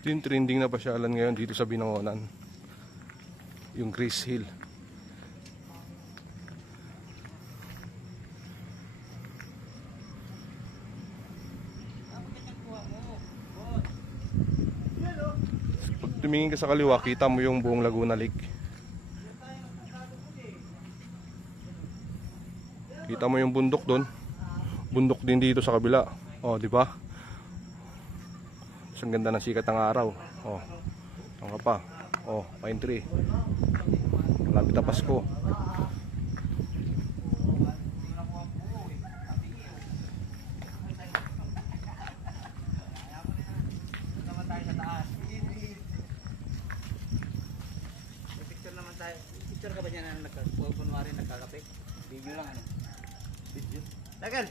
Ito yung trending na pasyalan ngayon dito sa Binangonan, yung Grace Hill. Pag tumingin ka sa kaliwa, kita mo yung buong Laguna Lake. Kita mo yung bundok doon. Bundok din dito sa kabila. Oh, di ba? Ang ganda ng sikat ng araw. Oh. Ang pa. Oh, pine tree. Malapit na Pasko. Picture naman tayo. Picture ka ba niyan na kunwari nagkakape? Video lang ano? Video? Tagal!